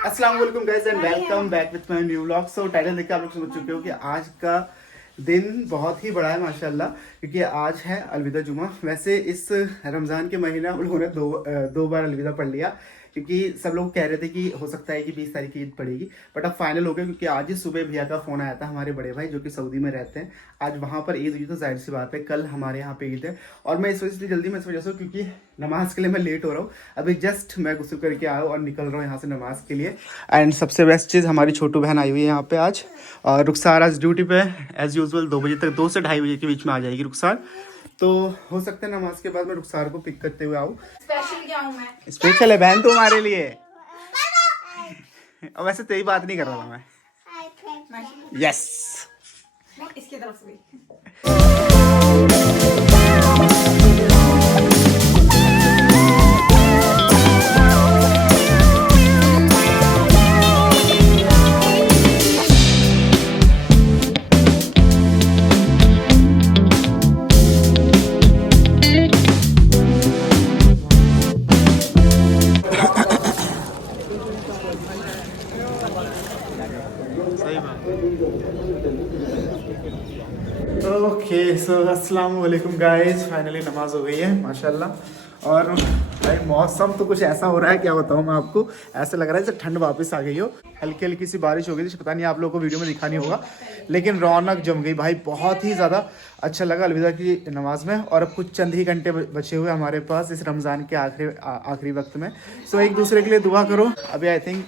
अस्सलाम वालेकुम guys and welcome back with my new vlog. So title देख के आप लोग समझ चुके हो कि आज का दिन बहुत ही बड़ा है माशाल्लाह, क्योंकि आज है अलविदा जुमा। वैसे इस रमज़ान के महीने हम लोगों ने दो बार अलविदा पढ़ लिया, क्योंकि सब लोग कह रहे थे कि हो सकता है कि 20 तारीख की ईद पड़ेगी, बट अब फाइनल हो गया, क्योंकि आज ही सुबह भैया का फ़ोन आया था, हमारे बड़े भाई जो कि सऊदी में रहते हैं। आज वहाँ पर ईद हुई, तो जाहिर सी बात है कल हमारे यहाँ पे ईद है। और मैं इस वजह से जल्दी में इस वजह से क्योंकि नमाज के लिए मैं लेट हो रहा हूँ। अभी जस्ट मैं गुस्ल करके आया हूँ और निकल रहा हूँ यहाँ से नमाज के लिए। एंड सबसे बेस्ट चीज़, हमारी छोटू बहन आई हुई है यहाँ पे आज, और रुखसार आज ड्यूटी पे एज यूजुअल 2 बजे तक, 2 से 2:30 बजे के बीच में आ जाएगी रुखसार। तो हो सकता है नमाज के बाद मैं रुखसार को पिक करते हुए आऊँ। स्पेशल क्या हूँ मैं? स्पेशल है बहन तुम्हारे लिए। और वैसे तेरी बात नहीं कर रहा था मैं। यस इसकी तरफ से ओके। सो अस्सलाम वालेकुम गाइस, फाइनली नमाज हो गई है माशाल्लाह। और भाई मौसम तो कुछ ऐसा हो रहा है, क्या बताऊँ मैं आपको, ऐसा लग रहा है जैसे ठंड वापस आ गई हो। हल्की हल्की सी बारिश हो गई थी, पता नहीं आप लोगों को वीडियो में दिखा नहीं होगा, लेकिन रौनक जम गई भाई। बहुत ही ज़्यादा अच्छा लगा अलविदा की नमाज में। और अब कुछ चंद ही घंटे बचे हुए हमारे पास इस रमज़ान के आखिरी वक्त में। सो एक दूसरे के लिए दुआ करो। अभी आई थिंक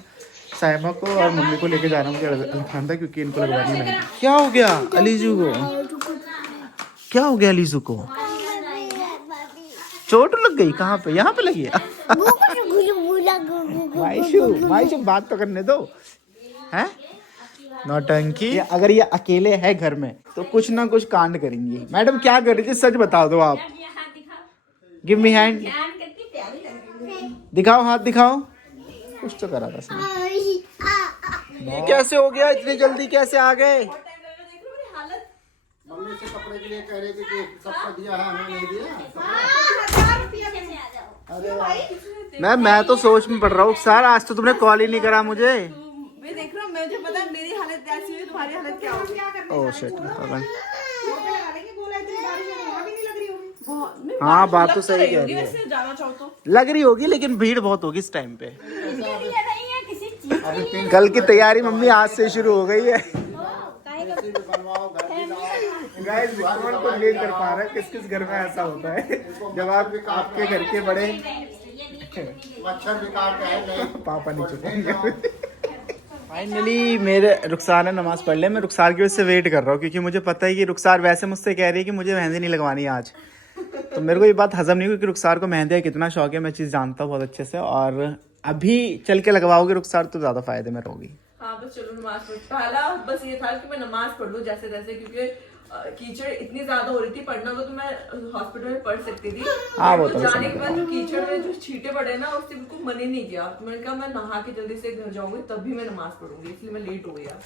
साइमा को और मम्मी को लेके जाना मुझे अलखान था, क्योंकि इनको लगवानी है। क्या हो गया अलीजू को? क्या हो गया अलीजू को? चोट लग गई? कहाँ पे? यहाँ पे लगी है? मायशू बात तो करने दो, हैं? नौटंकी। अगर ये अकेले है घर में तो कुछ ना कुछ कांड करेंगी। मैडम क्या कर रही थी, सच बता दो आप। गिव मी हैंड, दिखाओ हाथ दिखाओ। कुछ तो करा था सही। ये कैसे हो गया इतनी जल्दी, कैसे आ गए? मम्मी से कपड़े के लिए कह रही थी कि सबको दिया है, हमें नहीं दिया। मैं तो सोच में पड़ रहा हूँ सर, आज तो तुमने कॉल ही नहीं करा मुझे। मैं देख रहा हूँ, मुझे पता है मेरी हालत ऐसी है, तुम्हारी हालत क्या होगी? Oh shit. बहुत- हाँ बात तो लग सही कह होगी रही है, वैसे, जाना चाहो तो। लग रही होगी, लेकिन भीड़ बहुत होगी इस टाइम पे। अभी 3 कल की तैयारी मम्मी आज से शुरू हो गई है। बनवाओ, घर भी लाओ। गाइस कौन को रिलेट कर पा रहा है, किस किस घर में ऐसा होता है जब आप आपके घर के बड़े मच्छर भी काट है नहीं। पापा नहीं चुकेंगे। फाइनली मेरे रुखसार ने नमाज पढ़ लिया। मैं रुखसार की वजह से वेट कर रहा हूँ, क्योंकि मुझे पता है कि रुखसार वैसे मुझसे कह रही है कि मुझे मेहंदी नहीं लगवानी आज। तो मेरे को ये बात हजम नहीं हुई, क्योंकि रुखसार को मेहंदी का कितना शौक है मैं चीज़ जानता हूँ बहुत अच्छे से। और अभी चल के लगवाओगे रुखसार तो ज़्यादा फायदे में रहोगी। हाँ बस चलो नमाज पढ़। पहला बस ये था कि मैं नमाज पढ़ लूँ जैसे तैसे, क्योंकि कीचड़ इतनी ज्यादा हो रही थी। पढ़ना तो मैं हॉस्पिटल में पढ़ सकती थी। हाँ, वो तो जाने के बाद जो कीचड़ में जो छींटे पड़े ना, उससे बिल्कुल मन ही नहीं किया। तो मैंने कहा मैं नहा के जल्दी से घर जाऊंगी, तब भी मैं नमाज पढ़ूंगी, इसलिए मैं लेट हो गया।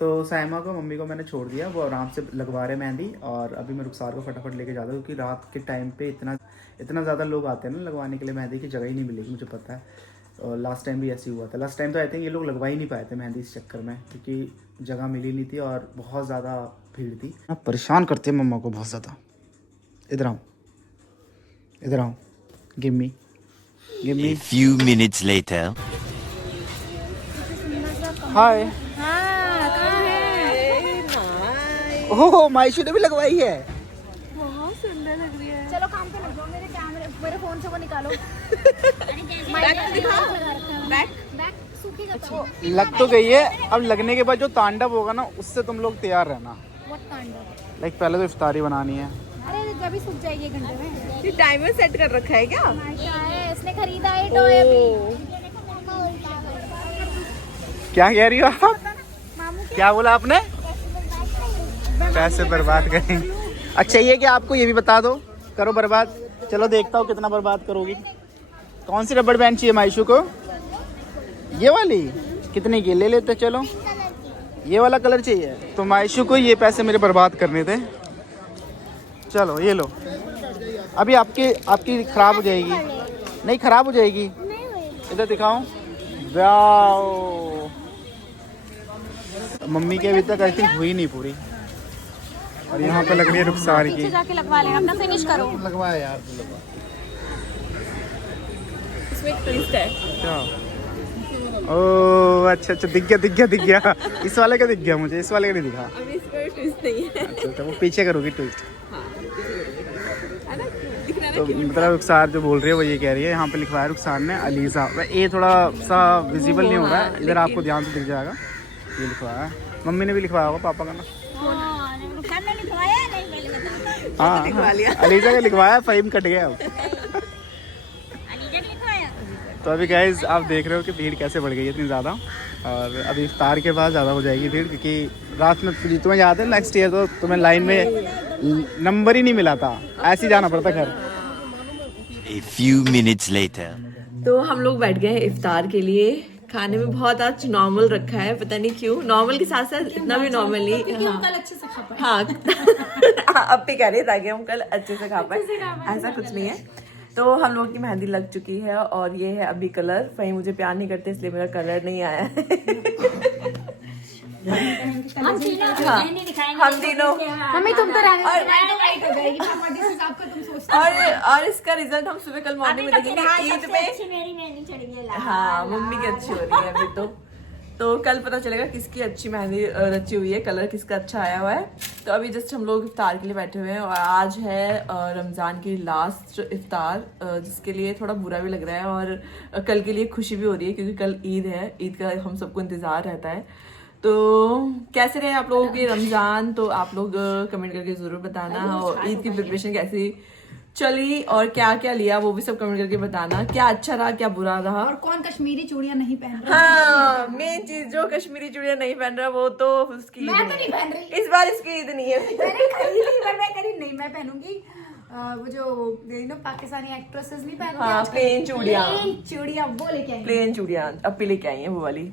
तो साइमा को मम्मी को मैंने छोड़ दिया, वो आराम से लगवा रहे मेहंदी। और अभी मैं रुखसार को फटाफट लेके जाता हूँ, क्योंकि रात के टाइम पे इतना ज़्यादा लोग आते हैं ना लगवाने के लिए मेहंदी की, जगह ही नहीं मिलेगी, मुझे पता है। और लास्ट टाइम भी ऐसे ही हुआ था। लास्ट टाइम तो आई थिंक ये लोग लगवा ही नहीं पाए थे मेहंदी इस चक्कर में, क्योंकि जगह मिली नहीं थी और बहुत ज़्यादा भीड़ थी। आप परेशान करते हैं मम्मा को बहुत ज़्यादा। इधर आओ, इधर आओ, give me. A few minutes later. हाय। ओह मायशू ने भी लगवाई है। बहुत सुंदर लग रही है। चलो काम पे लग जाओ, मेरे कैमरे मेरे फोन से वो निकालो। बैक दिखाओ, बैक सूखेगा तो लग तो गई है, अब लगने के बाद जो तांडव होगा ना, उससे तुम लोग तैयार रहना। बहुत तांडव। लाइक पहले तो इफ्तारी बनानी है। अरे जब भी सूख जाएगी घंटे में। ये टाइमर सेट कर रखा है क्या? क्या है, इसने खरीदा है टॉय अभी। क्या कह रही हो आप? मामू क्या बोला आपने? पैसे बर्बाद करेंगे। अच्छा ये कि आपको ये भी बता दो, करो बर्बाद। चलो देखता हूँ कितना बर्बाद करोगी। कौन सी रबड़ बैंड चाहिए मायशू को? ये वाली कितने की? ले लेते चलो। ये वाला कलर चाहिए तो मायशू को ये पैसे मेरे बर्बाद करने थे। चलो ये लो। अभी आपकी खराब हो जाएगी। नहीं खराब हो जाएगी। इधर दिखाओ। वाओ। मम्मी के अभी तक आई थिंक हुई नहीं पूरी। और यहाँ पे लग रही है रुखसार की। पीछे जाके लगवा लेना, अपना फिनिश करो। लगवाया यार तू लगवा। इसमें एक ट्विस्ट है। क्या? ओह अच्छा अच्छा, दिख गया। इस वाले का दिख गया मुझे, इस वाले का नहीं दिखा। अभी इसमें ट्विस्ट नहीं है। अच्छा, वो पीछे करोगी ट्विस्ट। है ना? दिख रहा है ना? तो मतलब रुखसार जो बोल रही है वो ये कह रही है, यहाँ पे लिखवाया रुखसार ने अलीजा। ये थोड़ा सा विजिबल नहीं हो रहा है, इधर आपको ध्यान से दिख जाएगा। ये लिखवाया है, मम्मी ने भी लिखवाया होगा, पापा का ना। हाँ लिखवा लिया। अलीजा का लिखवाया, फ़हीम कट गया अब। तो अभी गाइज आप देख रहे हो कि भीड़ कैसे बढ़ गई है इतनी ज़्यादा। और अभी इफ्तार के बाद ज़्यादा हो जाएगी भीड़, क्योंकि रात में तुम्हें याद है नेक्स्ट ईयर तो तुम्हें लाइन में नंबर ही नहीं मिला था, ऐसे ही जाना पड़ता घर। A few minutes later. तो हम लोग बैठ गए हैं इफ्तार के लिए। खाने में बहुत आज नॉर्मल रखा है, पता नहीं क्यों। नॉर्मल के साथ साथ इतना भी नॉर्मल नहीं। हाँ, कल अच्छे से खा पाए। हाँ अब भी कह रहे ताकि हम कल अच्छे से खा पाए, ऐसा कुछ नहीं है। तो हम लोगों की मेहंदी लग चुकी है और ये है अभी कलर। कहीं मुझे प्यार नहीं करते इसलिए मेरा कलर नहीं आया है। हम तीनों हाँ, नहीं दिखाएंगे। हम तीनों। मम्मी तुम तो रहने और- तो वाइट हो जाएगी पापा जिस हिसाब का तुम सोचते हो। और इसका रिजल्ट हम सुबह कल मॉर्निंग में देखेंगे ईद पे। मेरी मेहंदी चढ़ी है। हाँ मम्मी की अच्छी हो रही है अभी तो कल पता चलेगा किसकी अच्छी मेहंदी रची हुई है, कलर किसका अच्छा आया हुआ है। तो अभी जस्ट हम लोग इफ्तार के लिए बैठे हुए हैं और आज है रमज़ान की लास्ट इफ्तार, जिसके लिए थोड़ा बुरा भी लग रहा है और कल के लिए खुशी भी हो रही है, क्योंकि कल ईद है। ईद का हम सबको इंतज़ार रहता है। तो कैसे रहे आप लोगों के रमज़ान, तो आप लोग कमेंट करके ज़रूर बताना। और ईद की प्रिपरेशन कैसी चली और क्या क्या लिया वो भी सब कमेंट करके बताना। क्या अच्छा रहा, क्या बुरा रहा। और कौन कश्मीरी चूड़ियां नहीं पहन रहा? हाँ मेन चीज, जो कश्मीरी चूड़ियां नहीं पहन रहा वो तो उसकी ईद मैं तो नहीं पहन रही। इस बार इसकी ईद नहीं है। मैंने खरीदी पर मैं करी नहीं, मैं पहनूंगी वो जो पाकिस्तानी एक्ट्रेसेस नहीं पहनती हाँ, आजकल। प्लेन चूड़ियां। प्लेन चूड़ियां वो लेके आई। प्लेन चूड़ियां अब भी लेके आई हैं वो वाली।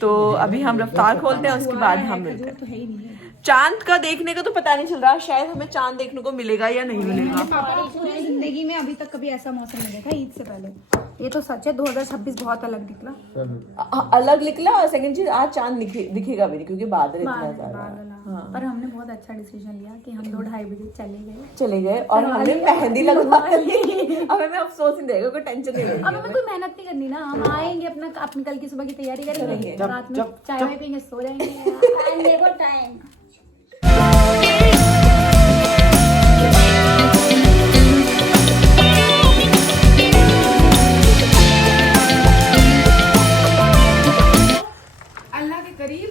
तो अभी हम रफ्तार खोलते हैं, उसके बाद हम मिलते हैं। तो है ही नहीं है। चांद का देखने का तो पता नहीं चल रहा, शायद हमें चांद देखने को मिलेगा या नहीं मिलेगा। पूरी जिंदगी में अभी तक कभी ऐसा मौसम नहीं देखा ईद से पहले। ये तो सच है, 2026 बहुत अलग निकला। अलग निकला। और सेकंड चीज, आज चांद दिखेगा भी नहीं क्योंकि बादल इतना ज्यादा। हाँ। पर हमने बहुत अच्छा डिसीजन लिया कि हम 2-2:30 बजे चले गए और हमने मेहंदी लगवा ली। अब हमें अफसोस नहीं रहेगा, कोई टेंशन नहीं रहेगी। अब हमें कोई मेहनत नहीं करनी ना, हम आएंगे अपनी कल की सुबह की तैयारी करेंगे, रात में चाय वाय पियेंगे, सो जाएंगे। देखो टाइम अल्लाह के करीब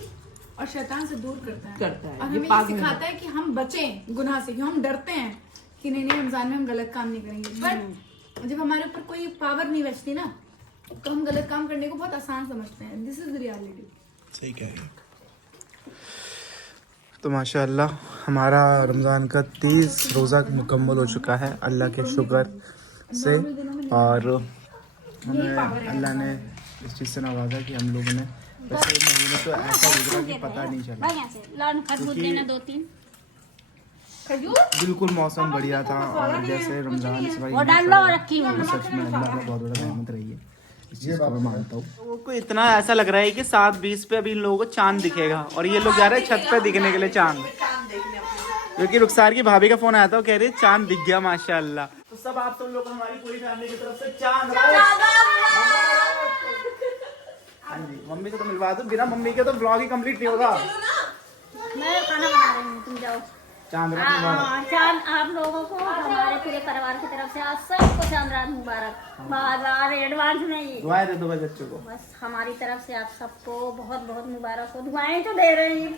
और शैतान से दूर करता है। और ये हमें ये सिखाता है कि हम बचें गुनाह से, क्यों हम डरते हैं कि नहीं रमजान में हम गलत काम नहीं करेंगे। बट जब हमारे ऊपर कोई पावर नहीं बचती ना, तो हम गलत काम करने को बहुत आसान समझते हैं। This is the reality. सही कह रही है। तो माशाअल्लाह हमारा रमज़ान का 30 रोज़ा मुकम्मल हो चुका है अल्लाह के शुक्र से। और हमें अल्लाह ने इस चीज़ से नवाजा कि हम लोगों ने वैसे महीने तो ऐसा गुजरा कि पता नहीं चला, बिल्कुल मौसम बढ़िया था। और जैसे रमज़ान इस बार सच में अल्लाह का बहुत बड़ा रहमत रही है, इस चीज़ को मैं मानता हूँ। लोगों को इतना ऐसा लग रहा है कि 7:20 पे अभी इन लोगों को चांद दिखेगा और ये लोग जा रहे हैं छत पे दिखने के लिए चांद। क्योंकि रुखसार की भाभी का फोन आया था, वो कह रही है चांद दिख गया माशाल्लाह। तो सब आप सब लोग हमारी पूरी फैमिली की तरफ से चांद। हाँ जी, मम्मी को तो मिलवा दो, बिना मम्मी के तो ब्लॉग ही कंप्लीट नहीं होगा। मैं खाना बना रही हूँ, तुम जाओ। चांद रात मुबारक। चांद आप लोगों को हमारे पूरे परिवार की तरफ से आप सबको चांद रात मुबारक। बार एडवांस में ही दुआएं दे दो बस बच्चों को। बस हमारी तरफ से आप सबको बहुत बहुत मुबारक हो। दुआएं तो दे रहे हैं।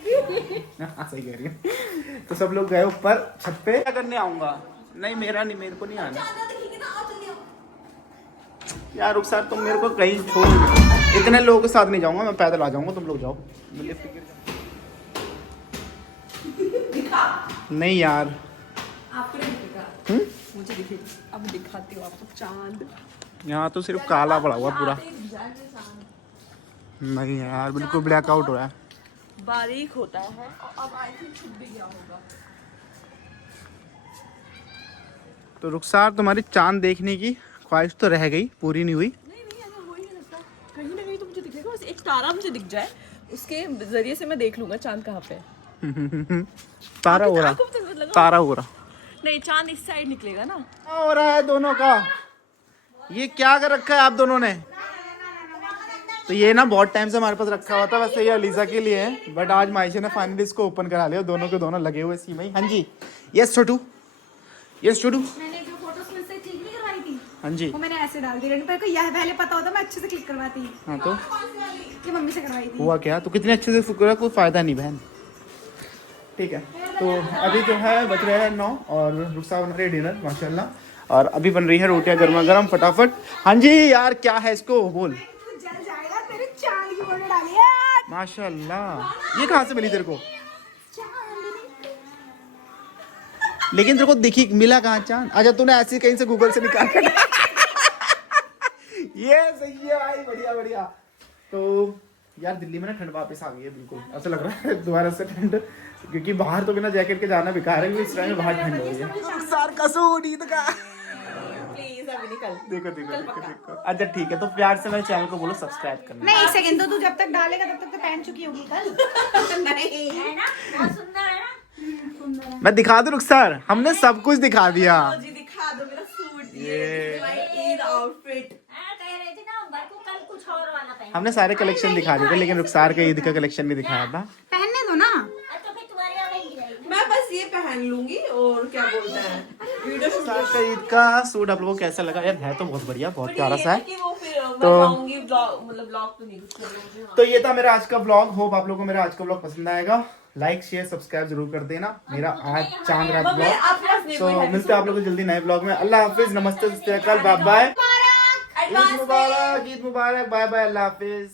हाँ सही कह रही है। तो सब लोग गए ऊपर छत पे। क्या करने आऊंगा? नहीं मेरे को नहीं आना यार। रुखसार तुम मेरे को कहीं छोड़, इतने लोगों के साथ नहीं जाऊंगा मैं, पैदल आ जाऊंगा, तुम लोग जाओ। नहीं यार आपको नहीं दिखेगा, मुझे दिखेगा। अब दिखाती हूँ आपको चांद। यहाँ तो सिर्फ काला पड़ा हुआ पूरा। नहीं यार बिल्कुल ब्लैकआउट हो रहा है। बारीक होता है और अब आई थिंक छुप भी गया होगा। तो रुखसार तुम्हारी चांद देखने की ख्वाहिश तो रह गई, पूरी नहीं हुई। नहीं ऐसा हो ही नहीं सकता, कहीं ना कहीं तो मुझे तारा मुझे दिख जाए, उसके जरिए से मैं देख लूंगा चांद कहाँ पे है। तारा हो रहा, आपको भी तो लगा? तारा हो रहा, नहीं, चांद इस साइड निकलेगा ना। क्या हो रहा है दोनों का? ये क्या कर रखा है आप दोनों ने? तो ये ना बहुत टाइम से हमारे पास रखा हुआ था, वैसे ये अलीजा के लिए है, बट आज मायशे ने फाइनली इसको ओपन करा लिया। दोनों के दोनों लगे हुए सी में। हाँ जी, यस छोटू, यस छोटू। मैंने जो फोटोज में से क्लिक नहीं करवाई थी, हाँ जी, वो मैंने ऐसे डाल दी। मेरे को यह पहले पता होता मैं अच्छे से क्लिक करवाती। हाँ तो ये मम्मी से करवाई थी। हुआ क्या? तो कितने अच्छे से फुकरा, कोई फायदा नहीं बहन। ठीक है, तो अभी जो है बज रहे हैं 9 और रुखसा बन रही है डिनर माशाल्लाह। और अभी बन रही है रोटियां गर्मा गर्म फटाफट। हाँ जी यार, क्या है इसको बोल। जल जाएगा, तेरे चांद की फोटो डाली है। माशाल्लाह, ये कहाँ से मिली तेरे को? लेकिन तेरे को दिखी, मिला कहाँ चांद? अच्छा, तूने ऐसे कहीं से गूगल से निकाल कर ये सही है भाई, बढ़िया बढ़िया। तो यार दिल्ली में ना ठंड वापस आ गई है, बिल्कुल ऐसा लग रहा है दोबारा से ठंड, क्योंकि बाहर तो बिना जैकेट के जाना बेकार है, क्योंकि इस टाइम में बाहर ठंड हो रही है। सर कसो नींद का प्लीज अभी निकल। देखो देखो देखो देखो। अच्छा ठीक है, तो प्यार से मेरे चैनल को बोलो सब्सक्राइब करना। नहीं, एक सेकंड, तो तू जब तक डालेगा तब तक तो पहन चुकी होगी कल। नहीं है ना, बहुत सुंदर है ना, सुंदर है। मैं दिखा दूं रुखसार, हमने सब कुछ दिखा दिया। जी दिखा दो मेरा सूट, ये माय ईद आउटफिट। कह रहे थे ना भाई को कल कुछ और वाला पहन। हमने सारे कलेक्शन दिखा दिए थे, लेकिन रुखसार का ईद का कलेक्शन नहीं दिखाया था। पहनने दो ना। तो फिर तुम्हारी आवाज़ जाएगी। मैं बस ये पहन लूंगी, और क्या बोलते हैं, वीडियो शूट रुखसार का ईद का सूट आप लोगों को कैसा लगा? यार है तो बहुत बढ़िया, बहुत प्यारा सा है। कि वो फिर मैं तो- जाऊंगी ब्लॉग, मतलब ब्लॉग तो नहीं कुछ करूंगी। तो ये था मेरा आज का ब्लॉग। होप आप लोगों को मेरा आज का ब्लॉग पसंद आएगा। लाइक शेयर सब्सक्राइब जरूर कर देना। मेरा आज चांद रात मम्मी ब्लॉग। आपके पास नहीं तो कोई है? मिलते हैं आप लोगों को जल्दी नए ब्लॉग में। अल्लाह हाफिज, नमस्ते, बाय बाय। ईद एडवांस में मुबारक, ईद मुबारक, बाय बाय, अल्लाह हाफिज।